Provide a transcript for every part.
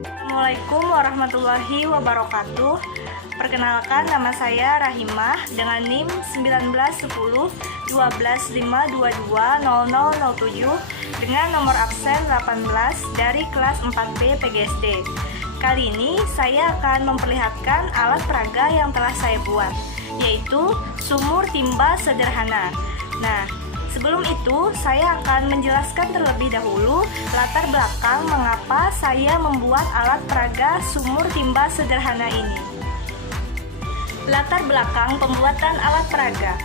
Assalamualaikum warahmatullahi wabarakatuh. Perkenalkan, nama saya Rahimah dengan NIM 1910-12-522-0007 dengan nomor absen 18 dari kelas 4B PGSD. Kali ini saya akan memperlihatkan alat peraga yang telah saya buat, yaitu sumur timba sederhana. Nah, sebelum itu, saya akan menjelaskan terlebih dahulu latar belakang mengapa saya membuat alat peraga sumur timba sederhana ini. Latar belakang pembuatan alat peraga.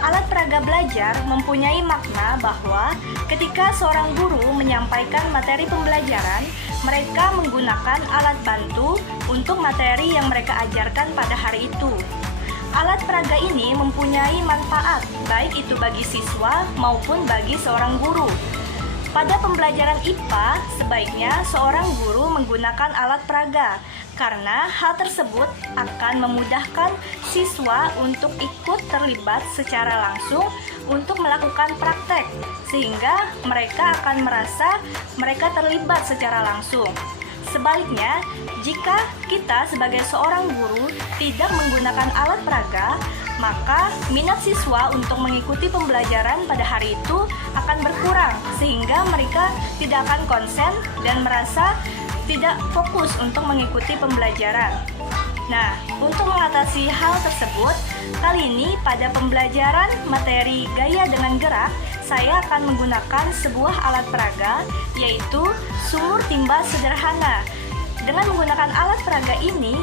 Alat peraga belajar mempunyai makna bahwa ketika seorang guru menyampaikan materi pembelajaran, mereka menggunakan alat bantu untuk materi yang mereka ajarkan pada hari itu. Alat peraga ini mempunyai manfaat, baik itu bagi siswa maupun bagi seorang guru. Pada pembelajaran IPA, sebaiknya seorang guru menggunakan alat peraga, karena hal tersebut akan memudahkan siswa untuk ikut terlibat secara langsung untuk melakukan praktek, sehingga mereka akan merasa mereka terlibat secara langsung. Sebaliknya, jika kita sebagai seorang guru tidak menggunakan alat peraga, maka minat siswa untuk mengikuti pembelajaran pada hari itu akan berkurang, sehingga mereka tidak akan konsen dan merasa tidak fokus untuk mengikuti pembelajaran. Nah, untuk mengatasi hal tersebut, kali ini pada pembelajaran materi gaya dengan gerak, saya akan menggunakan sebuah alat peraga, yaitu sumur timba sederhana. Dengan menggunakan alat peraga ini,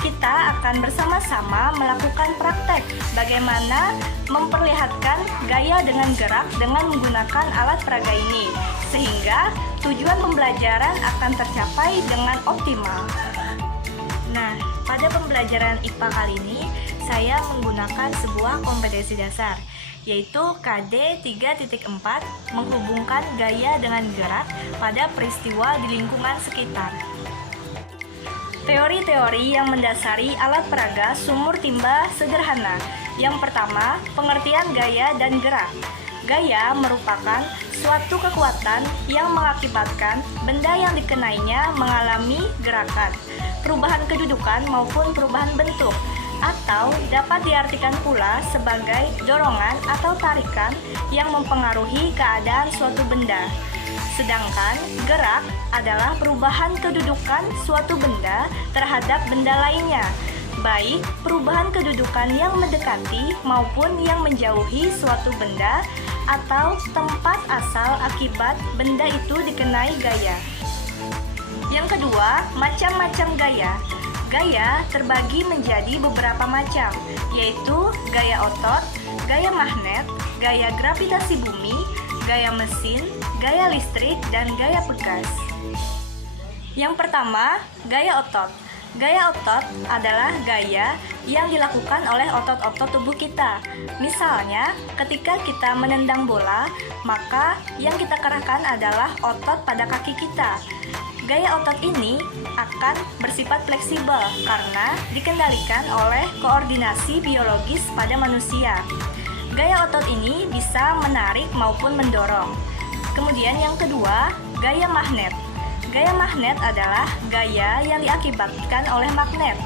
kita akan bersama-sama melakukan praktek bagaimana memperlihatkan gaya dengan gerak dengan menggunakan alat peraga ini, sehingga tujuan pembelajaran akan tercapai dengan optimal. Nah, pada pembelajaran IPA kali ini, saya menggunakan sebuah kompetensi dasar, yaitu KD 3.4, menghubungkan gaya dengan gerak pada peristiwa di lingkungan sekitar. Teori-teori yang mendasari alat peraga sumur timba sederhana. Yang pertama, pengertian gaya dan gerak. Gaya merupakan suatu kekuatan yang mengakibatkan benda yang dikenainya mengalami gerakan, perubahan kedudukan maupun perubahan bentuk, atau dapat diartikan pula sebagai dorongan atau tarikan yang mempengaruhi keadaan suatu benda. Sedangkan gerak adalah perubahan kedudukan suatu benda terhadap benda lainnya, baik perubahan kedudukan yang mendekati maupun yang menjauhi suatu benda atau tempat asal akibat benda itu dikenai gaya. Yang kedua, macam-macam gaya. Gaya terbagi menjadi beberapa macam, yaitu gaya otot, gaya magnet, gaya gravitasi bumi, gaya mesin, gaya listrik, dan gaya pegas. Yang pertama, gaya otot. Gaya otot adalah gaya yang dilakukan oleh otot-otot tubuh kita. Misalnya, ketika kita menendang bola, maka yang kita kerahkan adalah otot pada kaki kita. Gaya otot ini akan bersifat fleksibel karena dikendalikan oleh koordinasi biologis pada manusia. Gaya otot ini bisa menarik maupun mendorong. Kemudian yang kedua, gaya magnet. Gaya magnet adalah gaya yang diakibatkan oleh magnet.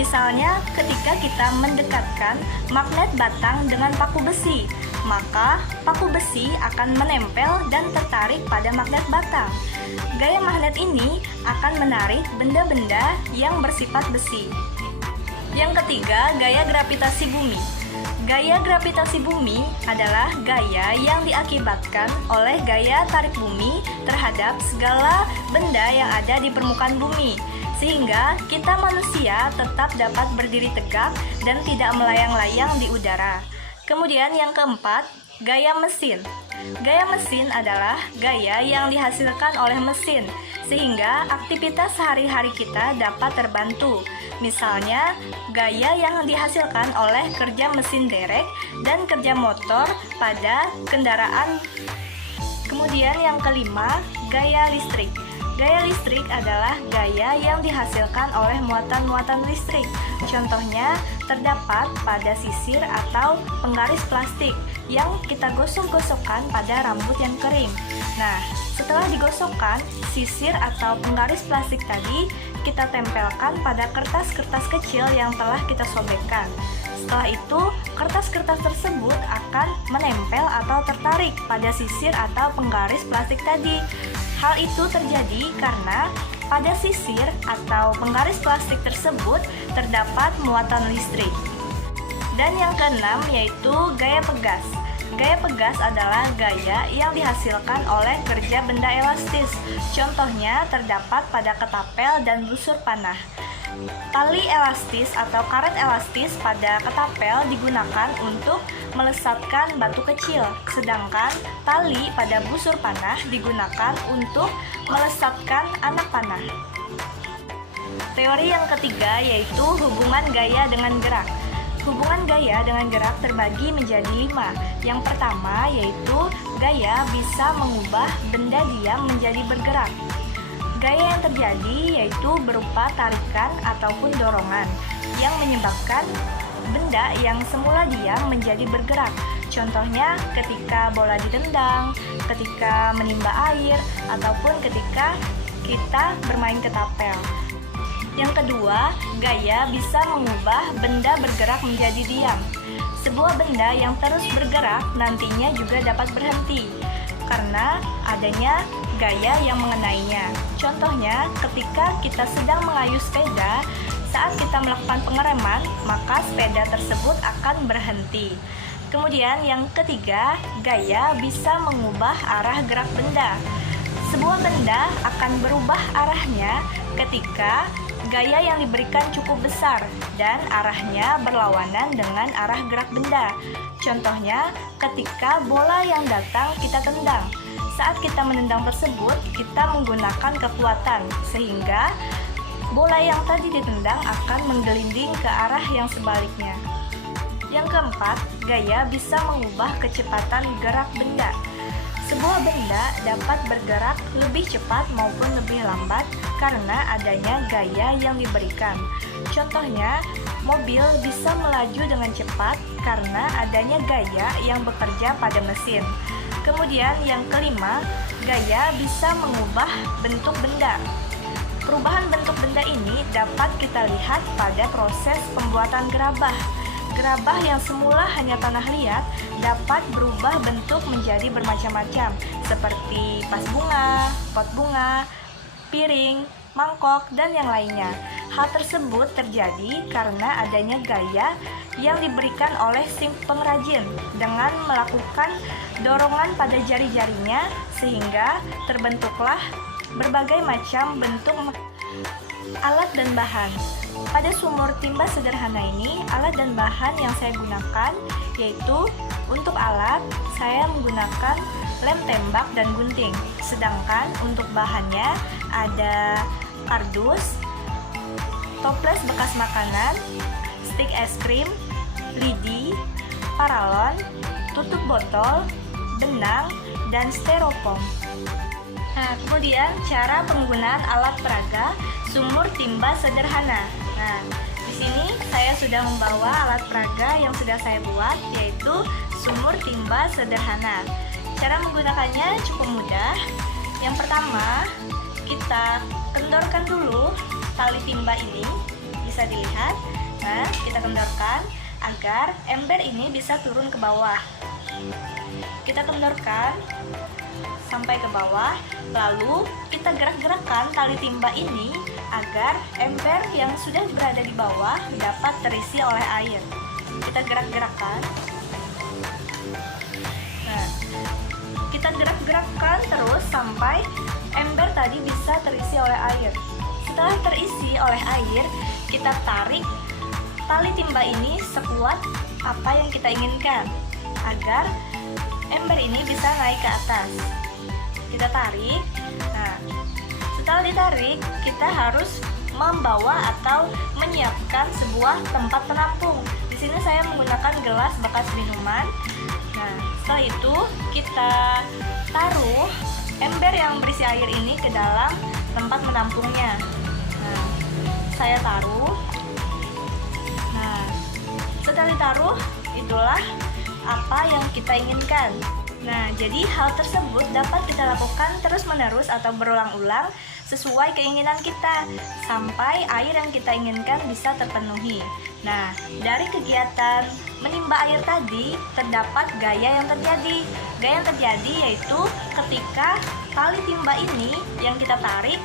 Misalnya, ketika kita mendekatkan magnet batang dengan paku besi, maka paku besi akan menempel dan tertarik pada magnet batang. Gaya magnet ini akan menarik benda-benda yang bersifat besi. Yang ketiga, gaya gravitasi bumi. Gaya gravitasi bumi adalah gaya yang diakibatkan oleh gaya tarik bumi terhadap segala benda yang ada di permukaan bumi, sehingga kita manusia tetap dapat berdiri tegak dan tidak melayang-layang di udara. Kemudian yang keempat, gaya mesin. Gaya mesin adalah gaya yang dihasilkan oleh mesin, sehingga aktivitas sehari-hari kita dapat terbantu. Misalnya, gaya yang dihasilkan oleh kerja mesin derek dan kerja motor pada kendaraan. Kemudian yang kelima, gaya listrik. Gaya listrik adalah gaya yang dihasilkan oleh muatan-muatan listrik. Contohnya terdapat pada sisir atau penggaris plastik yang kita gosok-gosokkan pada rambut yang kering. Nah, setelah digosokkan, sisir atau penggaris plastik tadi kita tempelkan pada kertas-kertas kecil yang telah kita sobekkan. Setelah itu, kertas-kertas tersebut akan menempel atau tertarik pada sisir atau penggaris plastik tadi. Hal itu terjadi karena pada sisir atau penggaris plastik tersebut terdapat muatan listrik. Dan yang keenam yaitu gaya pegas. Gaya pegas adalah gaya yang dihasilkan oleh kerja benda elastis. Contohnya terdapat pada ketapel dan busur panah. Tali elastis atau karet elastis pada ketapel digunakan untuk melesatkan batu kecil, sedangkan tali pada busur panah digunakan untuk melesatkan anak panah. Teori yang ketiga yaitu hubungan gaya dengan gerak. Hubungan gaya dengan gerak terbagi menjadi 5. Yang pertama yaitu gaya bisa mengubah benda diam menjadi bergerak. Gaya yang terjadi yaitu berupa tarikan ataupun dorongan yang menyebabkan benda yang semula diam menjadi bergerak. Contohnya ketika bola ditendang, ketika menimba air, ataupun ketika kita bermain ketapel. Yang kedua, gaya bisa mengubah benda bergerak menjadi diam. Sebuah benda yang terus bergerak nantinya juga dapat berhenti karena adanya gaya yang mengenainya. Contohnya, ketika kita sedang mengayuh sepeda, saat kita melakukan pengereman, maka sepeda tersebut akan berhenti. Kemudian yang ketiga, gaya bisa mengubah arah gerak benda. Sebuah benda akan berubah arahnya ketika gaya yang diberikan cukup besar dan arahnya berlawanan dengan arah gerak benda. Contohnya, ketika bola yang datang kita tendang. Saat kita menendang tersebut, kita menggunakan kekuatan sehingga bola yang tadi ditendang akan menggelinding ke arah yang sebaliknya. Yang keempat, gaya bisa mengubah kecepatan gerak benda. Sebuah benda dapat bergerak lebih cepat maupun lebih lambat karena adanya gaya yang diberikan. Contohnya, mobil bisa melaju dengan cepat karena adanya gaya yang bekerja pada mesin. Kemudian yang kelima, gaya bisa mengubah bentuk benda. Perubahan bentuk benda ini dapat kita lihat pada proses pembuatan gerabah. Gerabah yang semula hanya tanah liat dapat berubah bentuk menjadi bermacam-macam, seperti vas bunga, pot bunga, piring, mangkok, dan yang lainnya. Hal tersebut terjadi karena adanya gaya yang diberikan oleh si pengrajin dengan melakukan dorongan pada jari-jarinya sehingga terbentuklah berbagai macam bentuk alat dan bahan. Pada sumur timba sederhana ini, alat dan bahan yang saya gunakan yaitu untuk alat, saya menggunakan lem tembak dan gunting. Sedangkan untuk bahannya ada kardus, toples bekas makanan, stik es krim, lidi, paralon, tutup botol, benang, dan styrofoam. Nah, kemudian cara penggunaan alat peraga sumur timba sederhana. Nah, di sini saya sudah membawa alat peraga yang sudah saya buat, yaitu sumur timba sederhana. Cara menggunakannya cukup mudah. Yang pertama, kita kendorkan dulu tali timba ini, bisa dilihat. Nah, kita kendorkan agar ember ini bisa turun ke bawah. Kita kendorkan sampai ke bawah, lalu kita gerak-gerakkan tali timba ini agar ember yang sudah berada di bawah dapat terisi oleh air. Kita gerak-gerakkan. Nah, kita gerak-gerakkan terus sampai ember tadi bisa terisi oleh air. Setelah terisi oleh air, kita tarik tali timba ini sekuat apa yang kita inginkan agar ember ini bisa naik ke atas. Kita tarik. Nah, setelah ditarik, kita harus membawa atau menyiapkan sebuah tempat penampung. Di sini saya menggunakan gelas bekas minuman. Nah, setelah itu kita taruh ember yang berisi air ini ke dalam tempat menampungnya. Nah, saya taruh. Nah, setelah ditaruh, itulah apa yang kita inginkan. Nah, jadi hal tersebut dapat kita lakukan terus-menerus atau berulang-ulang sesuai keinginan kita sampai air yang kita inginkan bisa terpenuhi. Nah, dari kegiatan menimba air tadi terdapat gaya yang terjadi. Gaya yang terjadi yaitu ketika tali timba ini yang kita tarik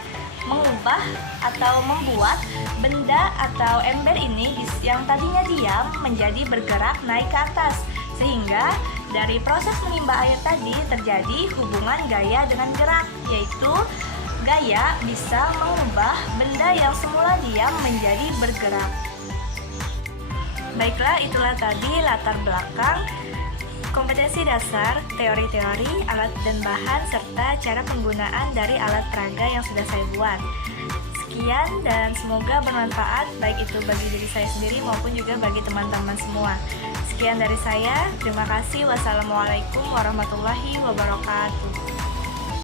mengubah atau membuat benda atau ember ini yang tadinya diam menjadi bergerak naik ke atas, sehingga dari proses menimba air tadi terjadi hubungan gaya dengan gerak, yaitu gaya bisa mengubah benda yang semula diam menjadi bergerak. Baiklah, itulah tadi latar belakang, kompetensi dasar, teori-teori, alat dan bahan, serta cara penggunaan dari alat peraga yang sudah saya buat. Sekian dan semoga bermanfaat baik itu bagi diri saya sendiri maupun juga bagi teman-teman semua. Sekian dari saya, terima kasih. Wassalamualaikum warahmatullahi wabarakatuh.